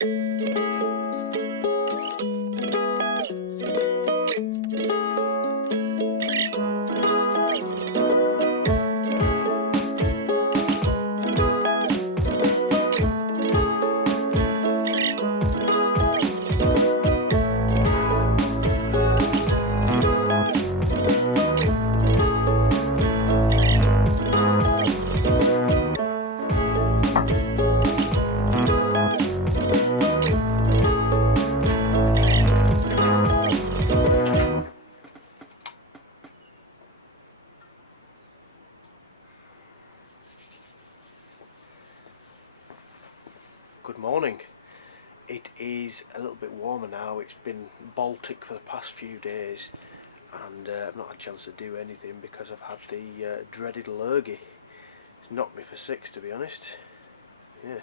Good morning. It is a little bit warmer now. It's been Baltic for the past few days and I've not had a chance to do anything because I've had the dreaded lurgy. It's knocked me for six, to be honest. Yeah.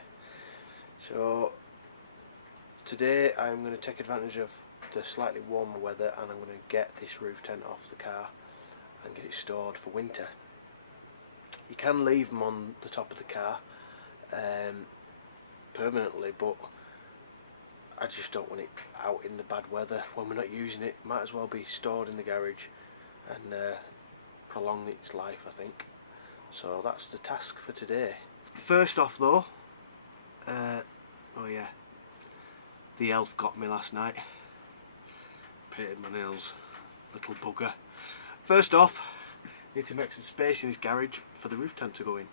So today I'm going to take advantage of the slightly warmer weather and I'm going to get this roof tent off the car and get it stored for winter. You can leave them on the top of the car permanently, but I just don't want it out in the bad weather when we're not using it. Might as well be stored in the garage and prolong its life, I think. So that's the task for today. First off though, oh yeah, the elf got me last night. Painted my nails, little bugger. First off, need to make some space in this garage for the roof tent to go in.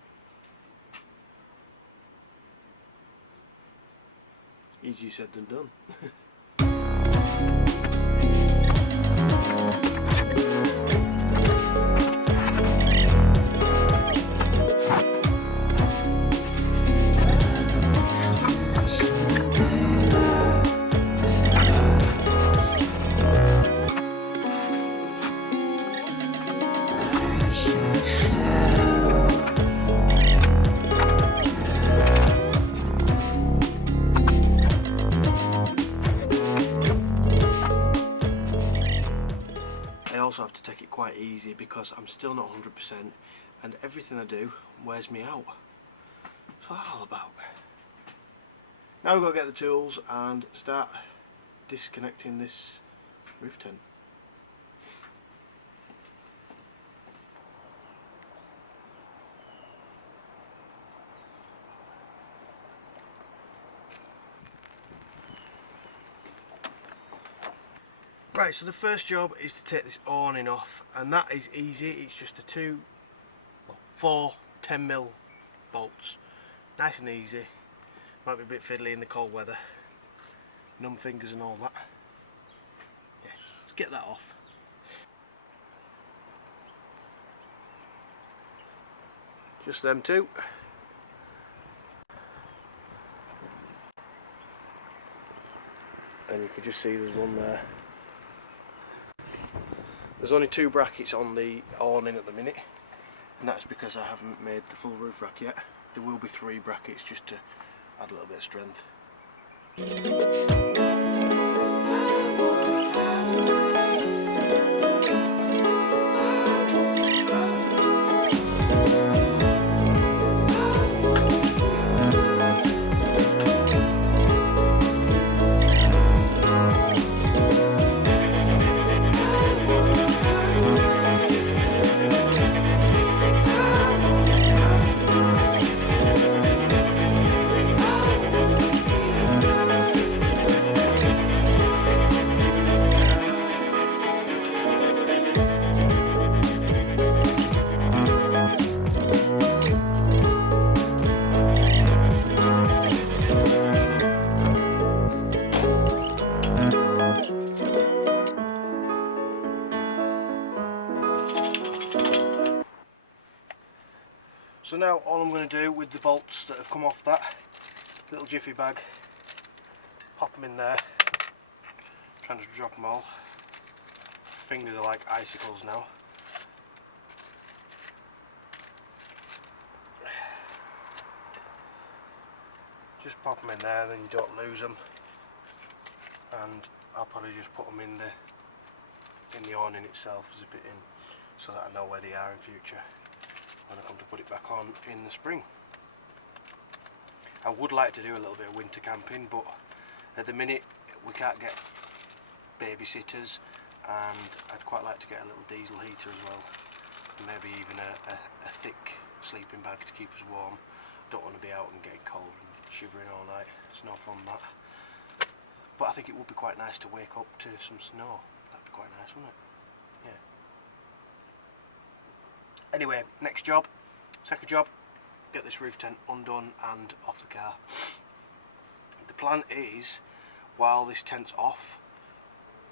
Easier said than done. I also have to take it quite easy because I'm still not 100% and everything I do wears me out. So that's all about. Now we've got to get the tools and start disconnecting this roof tent. Right, so the first job is to take this awning off, and that is easy. It's just four 10mm bolts. Nice and easy. Might be a bit fiddly in the cold weather. Numb fingers and all that. Yeah, let's get that off. Just them two. And you can just see there's one there. There's only two brackets on the awning at the minute, and that's because I haven't made the full roof rack yet. There will be three brackets just to add a little bit of strength. So now all I'm going to do with the bolts that have come off that little jiffy bag, pop them in there, trying to drop them all. Fingers are like icicles now. Just pop them in there, then you don't lose them. And I'll probably just put them in the awning itself, zip it in, so that I know where they are in future when I come to put it back on in the spring. I would like to do a little bit of winter camping, but At the minute we can't get babysitters, and I'd quite like to get a little diesel heater as well, and maybe even a thick sleeping bag to keep us warm. Don't want to be out and getting cold and shivering all night. It's no fun that. But I think it would be quite nice to wake up to some snow. That'd be quite nice, wouldn't it? Yeah. Anyway, next job, second job, get this roof tent undone and off the car. The plan is, while this tent's off,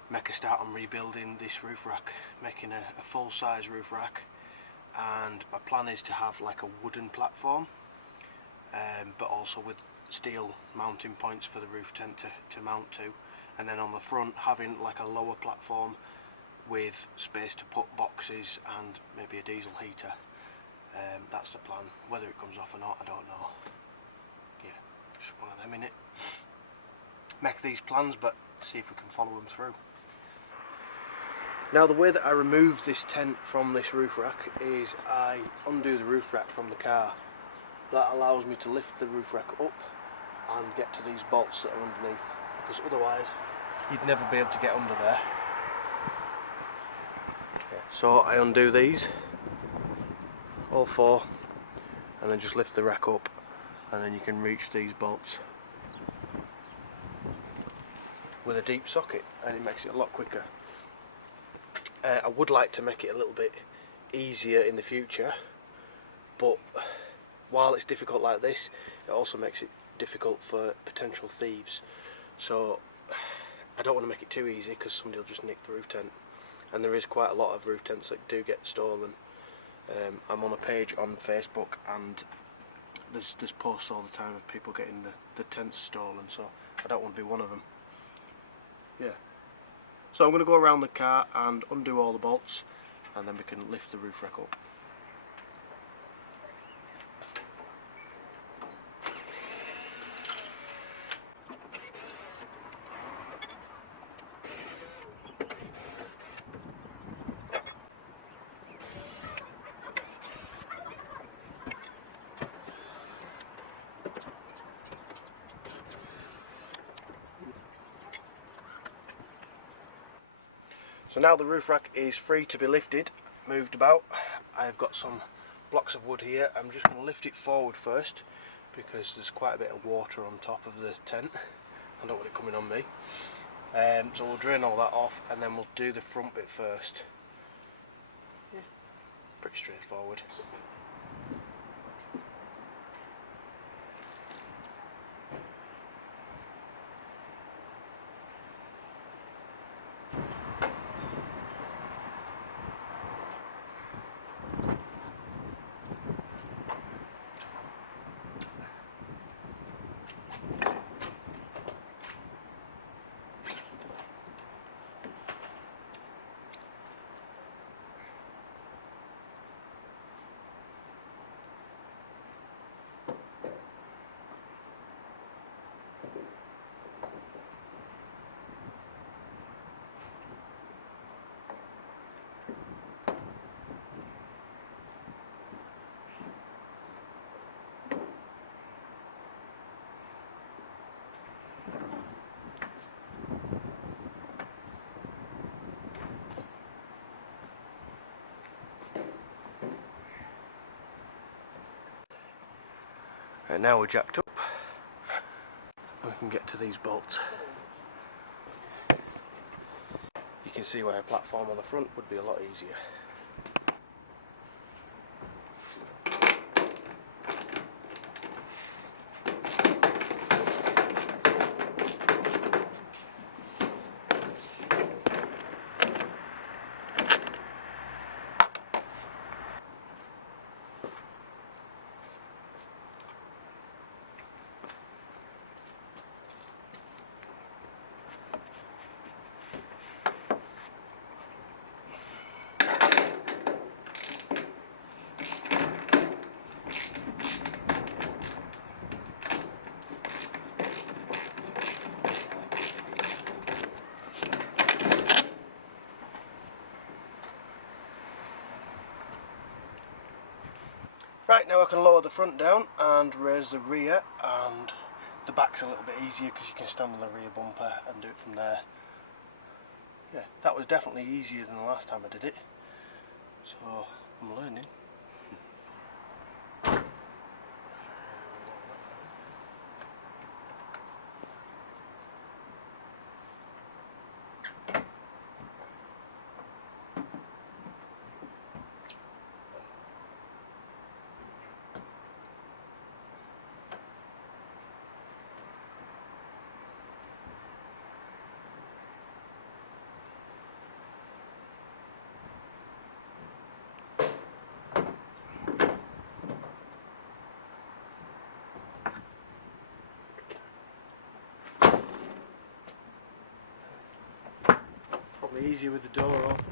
make a start on rebuilding this roof rack, making a full-size roof rack, and my plan is to have like a wooden platform, but also with steel mounting points for the roof tent to mount to, and then on the front having like a lower platform with space to put boxes and maybe a diesel heater. That's the plan. Whether it comes off or not, I don't know. Yeah, just one of them, innit? Make these plans, but see if we can follow them through. Now the way that I remove this tent from this roof rack is I undo the roof rack from the car. That allows me to lift the roof rack up and get to these bolts that are underneath, because otherwise you'd never be able to get under there. So I undo these, all four, and then just lift the rack up, and then you can reach these bolts with a deep socket, and it makes it a lot quicker. I would like to make it a little bit easier in the future, but while it's difficult like this, it also makes it difficult for potential thieves. So I don't want to make it too easy, because somebody will just nick the roof tent, and there is quite a lot of roof tents that do get stolen. I'm on a page on Facebook, and there's posts all the time of people getting the tents stolen, so I don't want to be one of them. Yeah. So I'm going to go around the car and undo all the bolts, and then we can lift the roof rack up. So now the roof rack is free to be lifted, moved about. I've got some blocks of wood here. I'm just going to lift it forward first, because there's quite a bit of water on top of the tent. I don't want it coming on me. So we'll drain all that off, and then we'll do the front bit first. Yeah, pretty straightforward. And now we're jacked up, and we can get to these bolts. You can see why a platform on the front would be a lot easier. Right, now I can lower the front down and raise the rear, and the back's a little bit easier because you can stand on the rear bumper and do it from there. Yeah, that was definitely easier than the last time I did it, so I'm learning. Probably easier with the door open.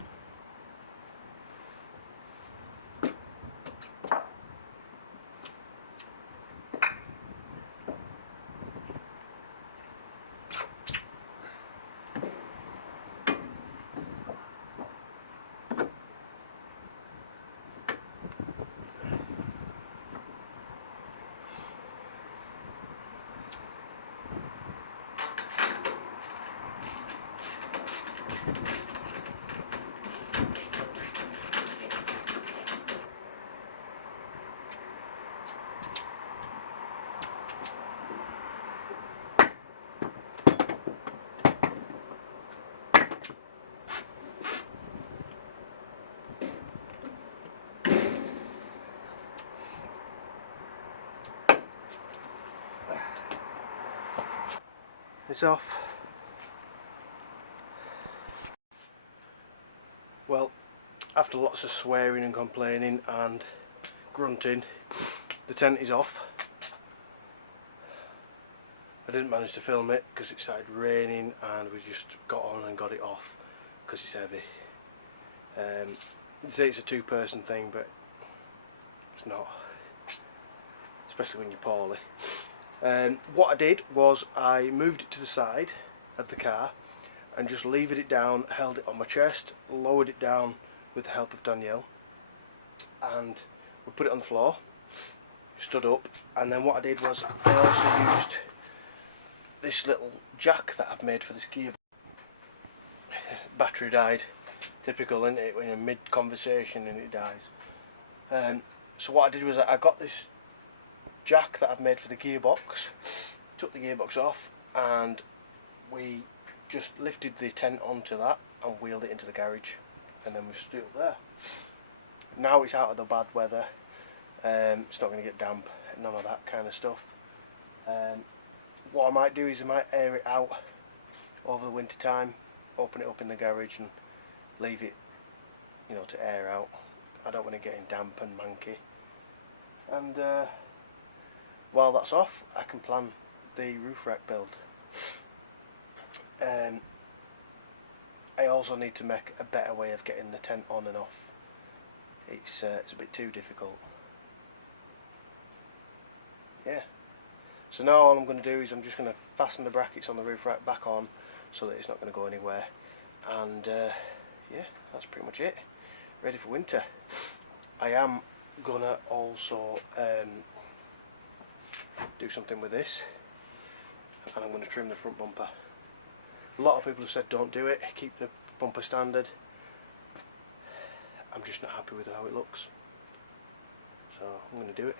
It's off. Well, after lots of swearing and complaining and grunting, the tent is off. I didn't manage to film it because it started raining and we just got on and got it off because it's heavy. You'd say it's a two-person thing, but it's not, especially when you're poorly. What I did was I moved it to the side of the car and just levered it down, held it on my chest, lowered it down with the help of Danielle, and we put it on the floor, stood up, and then what I did was I also used this little jack that I've made for this gear. Battery died. Typical, isn't it, when you're mid-conversation and it dies. So what I did was I got this jack that I've made for the gearbox, took the gearbox off, and we just lifted the tent onto that and wheeled it into the garage, and then we stood up there. Now it's out of the bad weather, it's not going to get damp, none of that kind of stuff. What I might do is I might air it out over the winter time, open it up in the garage and leave it, you know, to air out. I don't want it getting damp and manky. And while that's off, I can plan the roof rack build. I also need to make a better way of getting the tent on and off. It's a bit too difficult. Yeah. So now all I'm going to do is I'm just going to fasten the brackets on the roof rack back on so that it's not going to go anywhere. And yeah, that's pretty much it. Ready for winter. I am going to also do something with this, and I'm going to trim the front bumper. A lot of people have said don't do it, keep the bumper standard. I'm just not happy with how it looks, so I'm going to do it.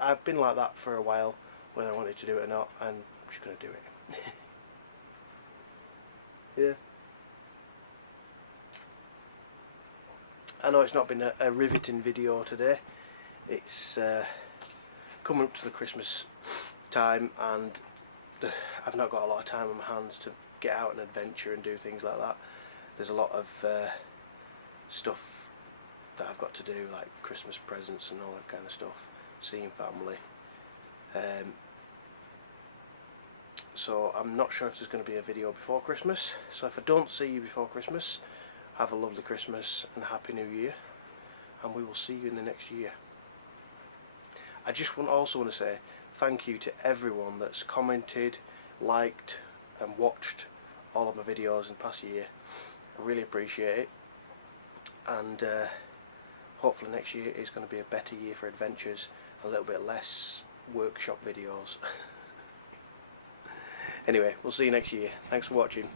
I've been like that for a while, whether I wanted to do it or not, and I'm just going to do it. Yeah. I know it's not been a riveting video today. It's coming up to the Christmas time and I've not got a lot of time on my hands to get out and adventure and do things like that. There's a lot of stuff that I've got to do, like Christmas presents and all that kind of stuff, seeing family. So I'm not sure if there's going to be a video before Christmas, so if I don't see you before Christmas, have a lovely Christmas and Happy New Year, and we will see you in the next year. I just also want to say thank you to everyone that's commented, liked and watched all of my videos in the past year. I really appreciate it, and hopefully next year is going to be a better year for adventures, a little bit less workshop videos. Anyway, we'll see you next year. Thanks for watching.